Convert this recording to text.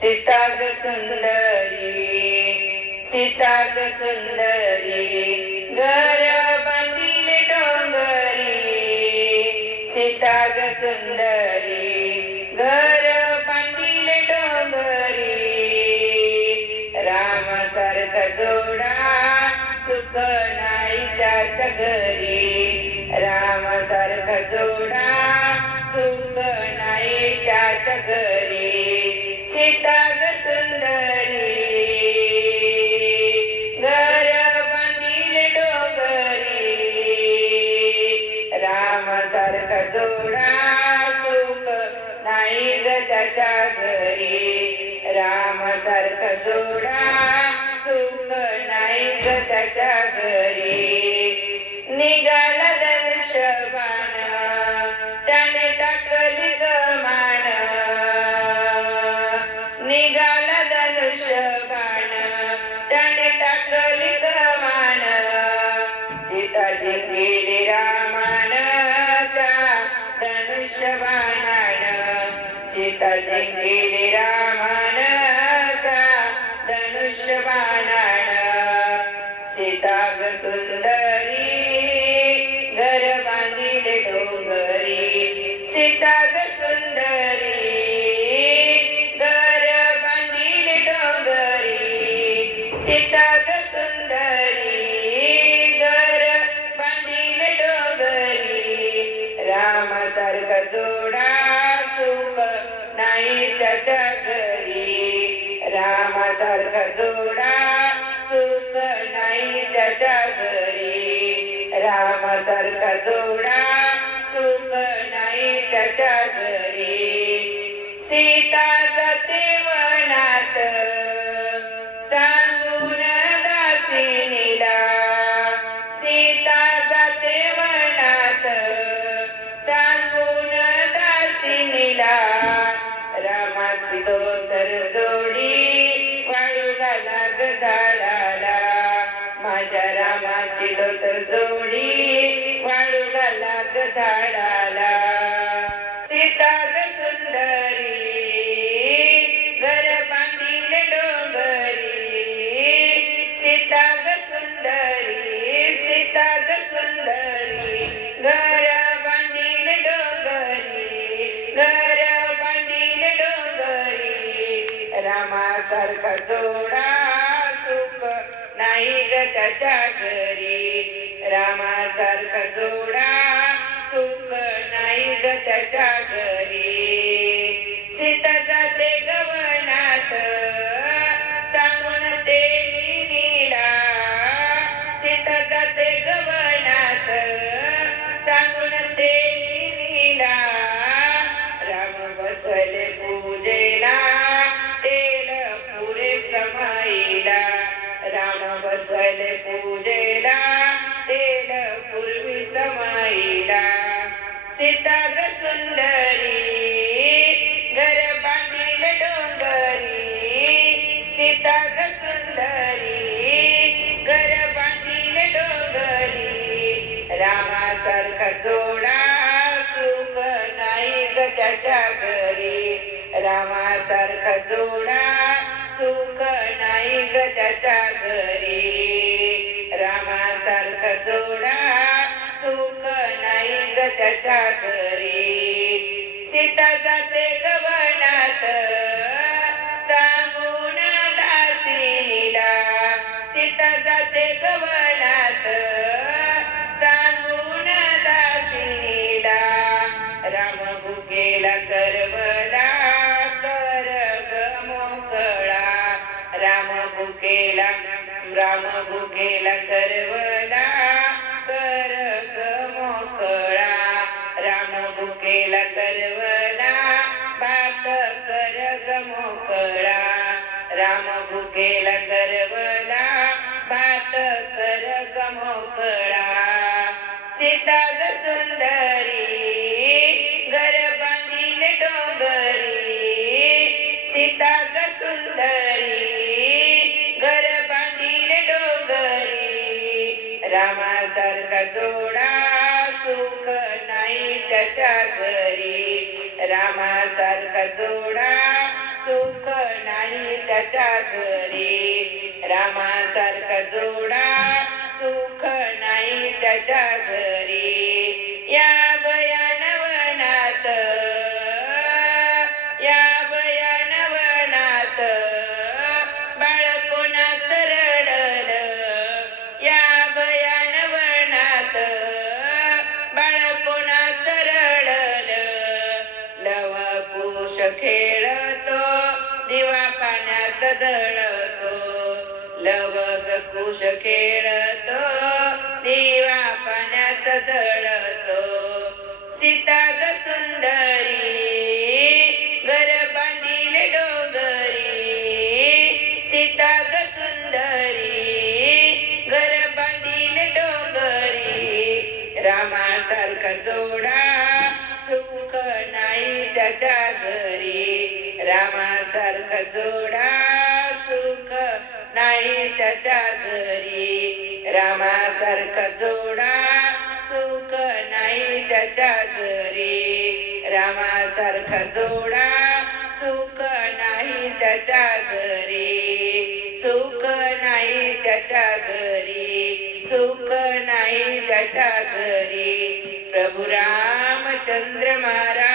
सीता ग सुंदरी, सीता ग सुंदरी, घर बांधिले डोंगरी. सीता ग सुंदरी, घर बांधिले डोंगरी. राम सारखा जोडा सुख नाही त्याच्या घरी. राम सारखा जोडा सुख नाही त्याच्या घरी. सीता ग सुंदरी, घर बांधिले डोंगरी. राम सारखा जोडा सुख नाही ग त्याच्या घरी. राम सारखा जोडा सुख नाही ग त्याच्या घरी. निघाला धनुष्यबाण त्याने टाकली कमान. निघाला धनुष्यबाण त्याने टाकली कमान. सीता जिंकली रामान त्या धनुष्यबाणान. सीता जिंकली रामान त्या धनुष्यबाणान. सीता ग सुंदरी, घर बांधिले डोंगरी. सीता ग सुंदरी, घर बांधिले डोंगरी. सीता ग सुंदरी, घर बांधिले डोंगरी. राम सारखा जोडा सुख नाही त्याच्या घरी. राम सारखा जोडा सुख नाही त्याच्या घरी. राम सारखा जोडा सुख नाही त्याच्या घरी. सीता जाते वनात सांगून दासिनीला. सीता जाते वनात सांगून दासिनीला. रामाची धोतर जोडी वाळू घाला ग झाडाला. माझ्या रामाची धोतर जोडी वाळू घाला ग झाडाला. सीता ग सुंदरी, घर बांधिले डोंगरी. सीता ग सुंदरी, सीता ग सुंदरी, घर बांधिले डोंगरी. घर बांधिले डोंगरी. रामासारखा जोडा सुख नाही ग त्याच्या घरी. रामासारखा जोडा सुख नाही ग त्याच्या घरी. सीता जाते गवनात सांगून ते नीला. सीता जाते गवनात सांगून ते नीला. राम बसले पूजेला तेल पुरे समाईला. राम बसले पूजेला तेल पूर्वी समाईला. सीता ग सुंदरी, घर बांधिले डोंगरी. सीता ग सुंदरी, घर बांधिले डोंगरी. रामासारखा जोडा सुख नाही ग त्याच्या घरी. रामासारखा जोडा सुख नाही ग त्याच्या घरी. रामासारखा जोडा सुख नाही ग त्याच्या घरी. सीता जाते गवनात सांगून दासिनीला. सीता जाते गवनात सांगून दासिनीला. राम भुकेला करवला कर ग मोकळा. राम भुकेला, राम भुकेला करवला कर ग मोकळा. राम भुकेला करवला भात कर ग मोकळा. राम भुकेला करवला भात कर ग मोकळा. सीता ग सुंदरी, घर बांधिले डोंगरी. सीता ग सुंदरी, घर बांधिले डोंगरी. रामासारखा जोडा सुख नाही त्याच्या घरी. रामासारखा जोडा सुख नाही त्याच्या घरी रामासारखा जोडा सुख नाही त्याच्या घरी या भयानवनात बाळ कोणाचं रडलं या भयानवनात बाळ कोणाचं रडलं लवकुश खेळतो दिवा पाण्याचा जळतो लवग कुश खेळतो दिवा पाण्याचा जळतो सीता ग सुंदरी घर बांधिले डोंगरी सीता ग सुंदरी घर बांधिले डोंगरी रामासारखा जोडा सुख नाही त्याच्या घरी रामासारखा जोडा सुख नाही त्याच्या घरी रामासारखा जोडा सुख नाही त्याच्या घरी रामासारखा जोडा सुख नाही त्याच्या घरी सुख नाही त्याच्या घरी सुख नाही त्याच्या घरी प्रभु रामचंद्र महाराज